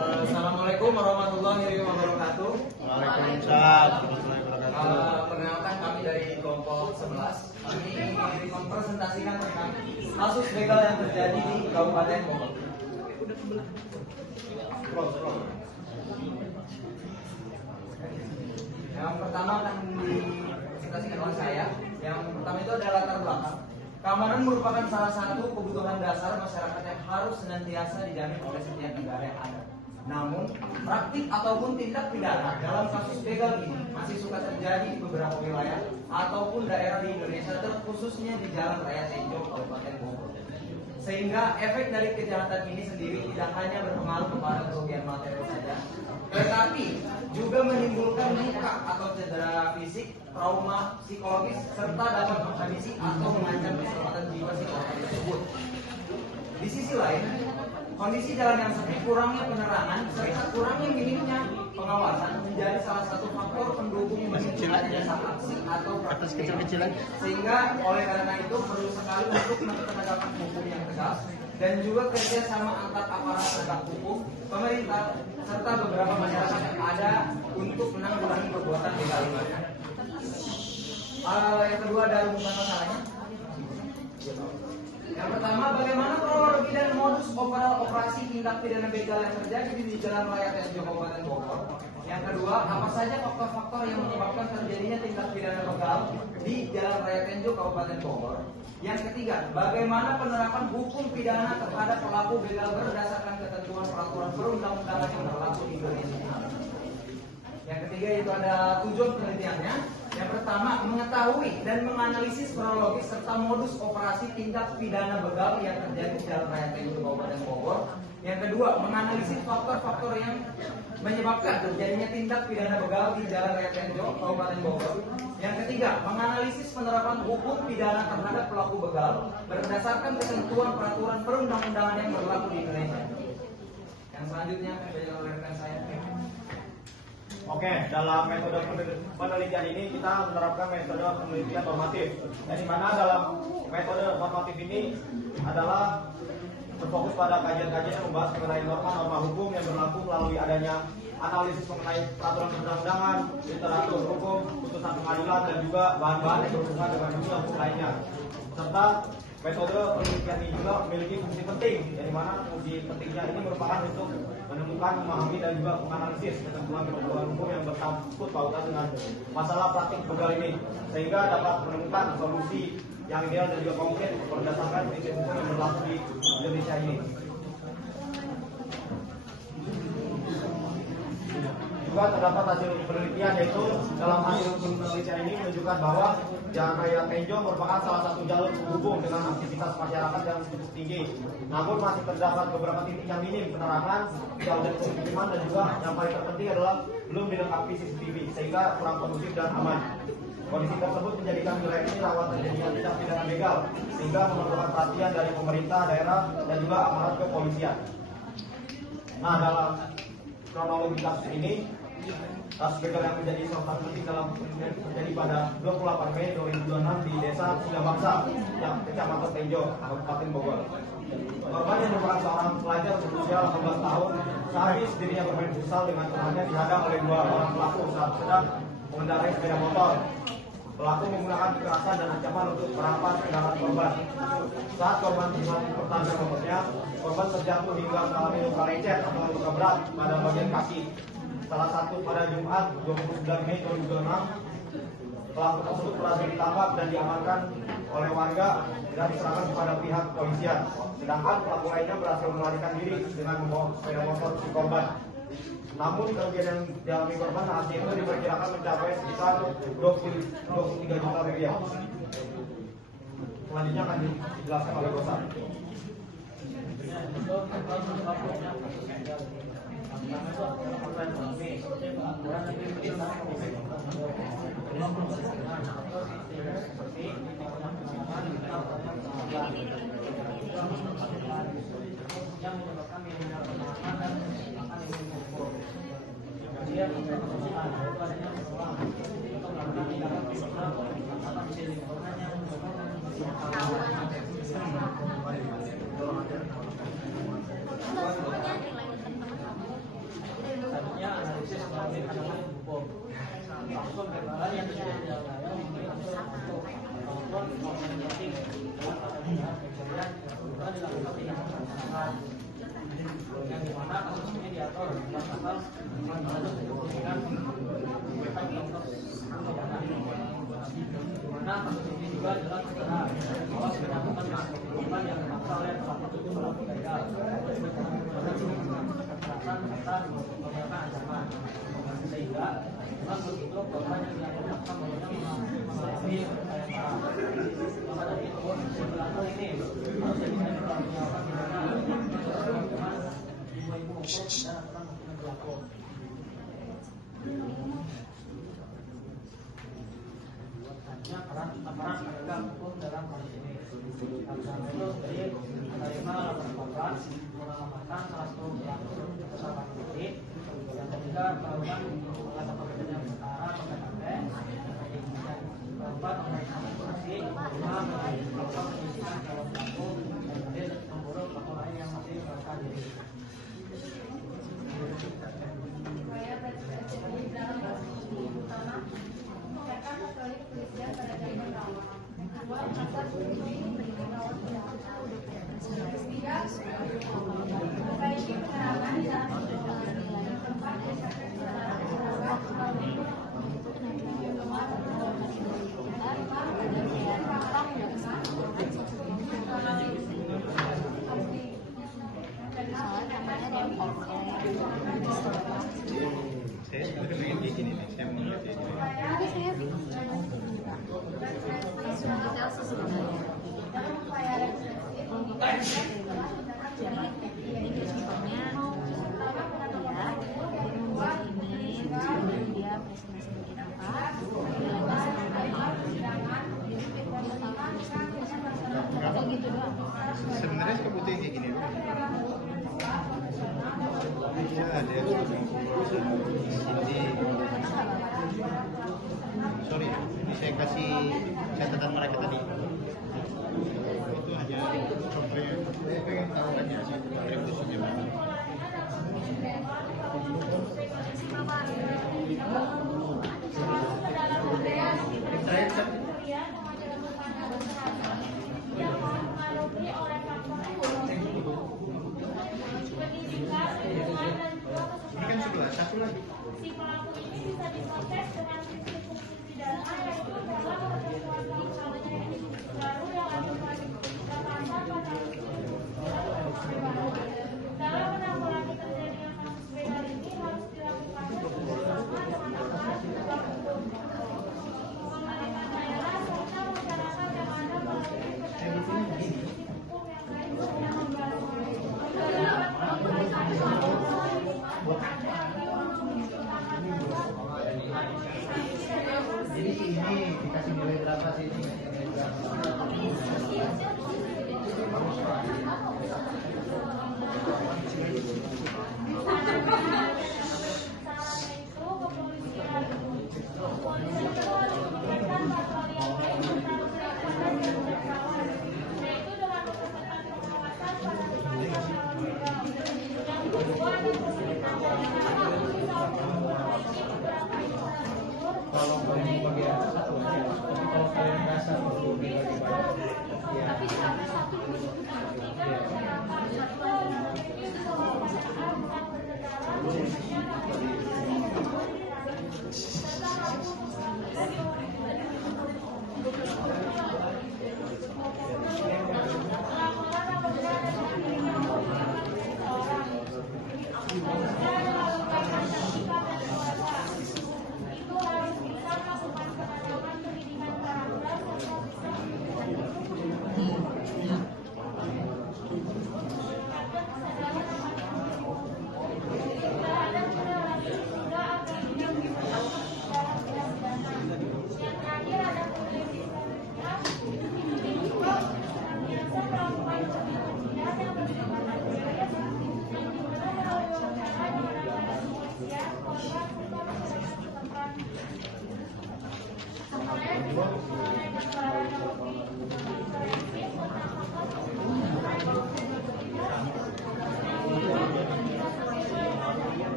Assalamualaikum warahmatullahi wabarakatuh. Waalaikumsalam warahmatullahi wabarakatuh. Perkenalkan, kami dari kelompok 11. Kami mempresentasikan tentang kasus begal yang terjadi di Kabupaten Bogor. Yang pertama akan dipresentasikan oleh saya. Yang pertama itu adalah latar belakang. Keamanan merupakan salah satu kebutuhan dasar masyarakat yang harus senantiasa dijamin oleh setiap negara yang ada. Namun, praktik ataupun tindak pidana dalam kasus begal ini masih suka terjadi di beberapa wilayah ataupun daerah di Indonesia, terkhususnya di Jalan Raya Tenjo, Kabupaten Bogor. Sehingga efek dari kejahatan ini sendiri tidak hanya berpengaruh kepada kerugian material saja, tetapi juga menimbulkan luka atau cedera fisik, trauma psikologis, serta dapat menghabisi atau mengancam keselamatan jiwa si korban tersebut. Di sisi lain, kondisi jalan yang sepi, kurangnya penerangan, serta kurangnya minimnya pengawasan menjadi salah satu faktor pendukung meningkatnya aksi atau praktik kecil-kecilan. Sehingga oleh karena itu perlu sekali untuk penegakan hukum yang tegas dan juga kerjasama antar aparat penegak hukum, pemerintah, serta beberapa masyarakat yang ada untuk menanggulangi perbuatan begal ini. Yang kedua ada rumusan masalahnya. Yang pertama, bagaimana kronologi dan modus operasi tindak pidana begal yang terjadi di Jalan Raya Tenjo, Kabupaten Bogor. Yang kedua, apa saja faktor-faktor yang menyebabkan terjadinya tindak pidana begal di Jalan Raya Tenjo, Kabupaten Bogor. Yang ketiga, bagaimana penerapan hukum pidana terhadap pelaku begal berdasarkan ketentuan peraturan perundang-undangan yang berlaku di Indonesia. Yang ketiga itu ada tujuan penelitiannya. Yang pertama, mengetahui dan menganalisis kronologis serta modus operasi tindak pidana begal yang terjadi di Jalan Raya Tenjo, Kabupaten Bogor. Yang kedua, menganalisis faktor-faktor yang menyebabkan terjadinya tindak pidana begal di Jalan Raya Tenjo, Kabupaten Bogor. Yang ketiga, menganalisis penerapan hukum pidana terhadap pelaku begal berdasarkan ketentuan peraturan perundang-undangan yang berlaku di Indonesia. Yang selanjutnya saya oleh rekan saya. Oke, dalam metode penelitian ini kita menerapkan metode penelitian normatif. Di mana dalam metode normatif ini adalah berfokus pada kajian-kajian yang membahas mengenai norma-norma hukum yang berlaku melalui adanya analisis mengenai peraturan perundang-undangan, literatur hukum, putusan pengadilan, dan juga bahan-bahan yang berhubungan dengan dunia hukum lainnya. Serta metode penelitian ini juga memiliki fungsi penting, di mana fungsi pentingnya ini merupakan untuk menemukan, memahami, dan juga menganalisis ketentuan-ketentuan hukum yang bersangkut pautan dengan masalah praktik begal ini, sehingga dapat menemukan solusi yang ideal dan juga konkret berdasarkan prinsip hukum yang berlaku di Indonesia ini. Juga terdapat hasil penelitian, yaitu dalam hasil penelitian ini menunjukkan bahwa Jalan Raya Tenjo merupakan salah satu jalur penghubung dengan aktivitas masyarakat yang cukup tinggi. Namun masih terdapat beberapa titik yang minim penerangan, jauh dari pemukiman, dan juga yang paling terpenting adalah belum dilengkapi CCTV sehingga kurang kondusif dan aman. Kondisi tersebut menjadikan wilayah ini rawan terjadinya tindak pidana begal, sehingga memerlukan perhatian dari pemerintah daerah dan juga aparat kepolisian. Nah, dalam kronologi kasus ini, kasus begal yang menjadi salah satu penting dalam terjadi pada 28 Mei 2026 di Desa Singabangsa, yang Kecamatan Tenjo, Kabupaten Bogor. Korban yang merupakan seorang pelajar berusia 18 tahun, sehabis dirinya bermain futsal dengan temannya dihadang oleh dua orang pelaku saat sedang mengendarai sepeda motor. Pelaku menggunakan kekerasan dan ancaman untuk merampas kendaraan korban. Saat korban mempertahankan motornya, korban terjatuh hingga mengalami luka lecet atau luka berat pada bagian kaki. Salah satu pada Jumat 29 Mei 2026, pelaku tersebut berhasil ditangkap dan diamankan oleh warga dan diserahkan kepada pihak kepolisian. Sedangkan pelaku lainnya berhasil melarikan diri dengan membawa sepeda motor si korban. Namun kerugian yang dialami korban saat itu diperkirakan mencapai sekitar 23 juta rupiah. Selanjutnya akan dijelaskan oleh Bosan. Yang menyebabkan kriminal dan pembebaran yang sudah dilakukan untuk komunikasi dilakukan tindakan yang dimana kasus ini diatur pasal dengan dimana kasus ini juga jelas tertera bahwa menyangkut korban yang dimaksa oleh salah satu pelaku begal kekerasan serta pembebaran ancaman sehingga memang untuk korban yang dilakukan mengalami maka dari itu sebelah ini harus jadi melakukan pidana ibu-ibu hukum dan aturan hukum yang berlaku. Hanya peran penegak hukum dalam hal ini. Karena itu dari menerima laporan korban mengamankan salah satu pelaku kesalahan politik yang ketiga melakukan pengaturan pekerjaan perkara PKP korban mengenai informasi melakukan penyidikan calon pelaku dan hadir memburu pelaku lain yang masih melarikan diri. Saya sebenarnya pengen di sini nih, saya mau lihat di sini. Sebenarnya suka butuh yang kayak gini. Bisa ada yang jadi sorry, ini saya kasih catatan mereka tadi. Itu hanya software. Saya pengen tahu kan ya, software khususnya mana. Ini kan sebelah, satu lagi. Si pelaku ini bisa diproses dengan fungsi pidana yaitu dalam ketentuan baru yang akan dikatakan pada dalam menanggulangi terjadinya kasus begal ini harus dilakukan bersama dengan aparat penegak hukum, pemerintah daerah serta masyarakat yang ada melalui penegakan dan institusi hukum yang baik yang membantu. Jadi ini dikasih nilai berapa sih ini? Kalau bagian satu aja, tapi kalau kalian rasa perlu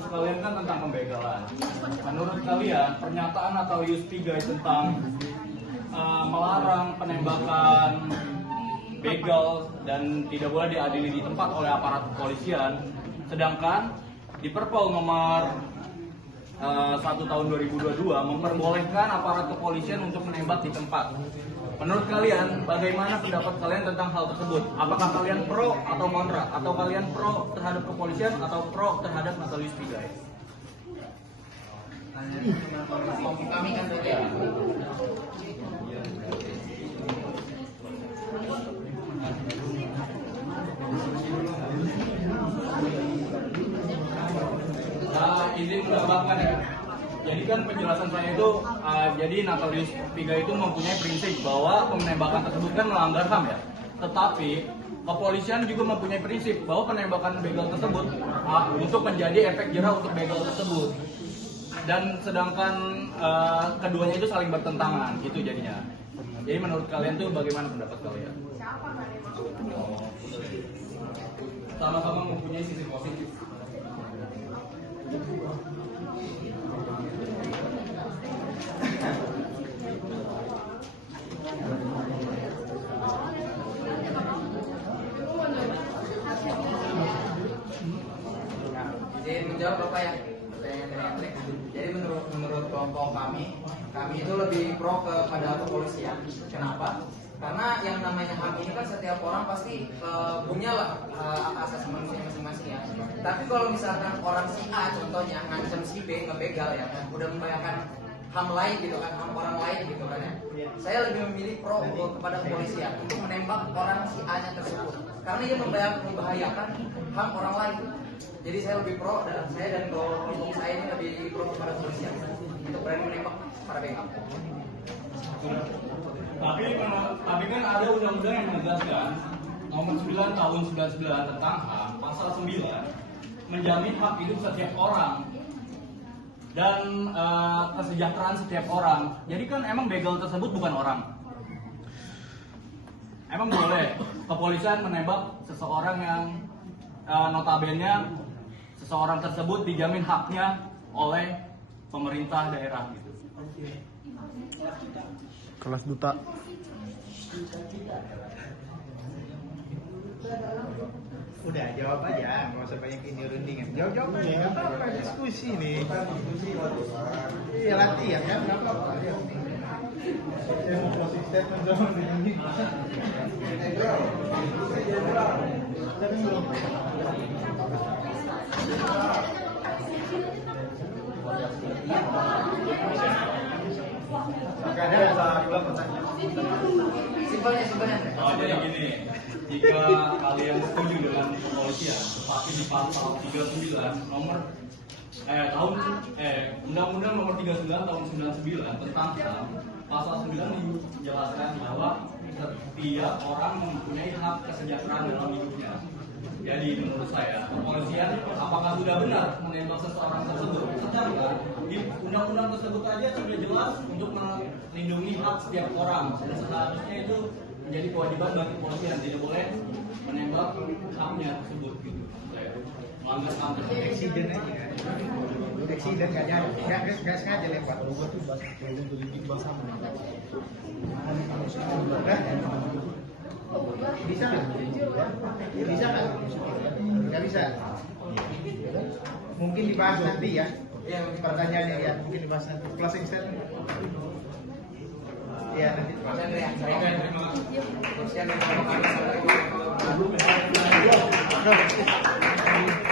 kasus kalian kan tentang pembegalan. Menurut kalian pernyataan atau Yuspigai tentang melarang penembakan begal dan tidak boleh diadili di tempat oleh aparat kepolisian, sedangkan di Perpol nomor 1 tahun 2022 memperbolehkan aparat kepolisian untuk menembak di tempat. Menurut kalian, bagaimana pendapat kalian tentang hal tersebut? Apakah kalian pro atau kontra? Atau kalian pro terhadap kepolisian atau pro terhadap Natalius Pigai? Kami kan berbeda. Izin menambahkan ya. Jadi kan penjelasan saya itu, jadi Natalius Pigai itu mempunyai prinsip bahwa penembakan tersebut kan melanggar HAM ya. Tetapi kepolisian juga mempunyai prinsip bahwa penembakan begal tersebut untuk menjadi efek jerah untuk begal tersebut. Dan sedangkan keduanya itu saling bertentangan gitu jadinya. Jadi menurut kalian tuh bagaimana pendapat kalian? Sama-sama mempunyai sisi positif. Jadi menjawab Bapak ya. Jadi menurut kelompok kami itu lebih pro kepada kepolisian. Kenapa? Karena yang namanya HAM ini kan setiap orang pasti punya lah hak asasi manusia masing-masing ya. Tapi kalau misalkan orang si A contohnya ngancam si B ngebegal ya, udah membayangkan HAM lain gitu kan, HAM orang lain gitu kan ya. Saya lebih memilih pro kepada kepolisian untuk menembak orang si A-nya tersebut. Karena dia membahayakan HAM orang lain. Jadi saya lebih pro dan kelompok saya ini lebih pro kepada kepolisian untuk berani menembak para begal. Tapi kan ada undang-undang yang menegaskan nomor 9 tahun 99 tentang HAM pasal 9 menjamin hak hidup setiap orang dan kesejahteraan setiap orang. Jadi kan emang begal tersebut bukan orang. Emang boleh kepolisian menembak seseorang yang notabene seseorang tersebut dijamin haknya oleh pemerintah daerah gitu. Kelas duta. Udah jawab aja, nggak usah banyak ini rundingan. Jawab aja, nggak apa-apa diskusi nih. Iya latihan kan, nggak apa-apa. Saya mau closing statement dong ini. Tapi belum. Simpelnya. Jadi gini, jika kalian setuju dengan kepolisian, tetapi di pasal 39 nomor Undang-Undang nomor 39 tahun 99 tentang HAM, pasal 9 dijelaskan bahwa setiap orang mempunyai hak kesejahteraan dalam hidupnya. Jadi menurut saya, kepolisian apakah sudah benar menembak seseorang tersebut? Sedangkan di undang-undang tersebut aja sudah jelas untuk melindungi hak setiap orang. Dan seharusnya itu menjadi kewajiban bagi kepolisian, tidak boleh menembak haknya tersebut gitu. Melanggar HAM tersebut. Eksiden aja kan. Eksiden nggak jadi, nggak sengaja lewat. Bisa nggak? Bisa nggak? Nggak bisa. Mungkin dibahas nanti ya. Pertanyaannya ya, mungkin dibahas nanti. Closing statement. Iya nanti. Terima kasih.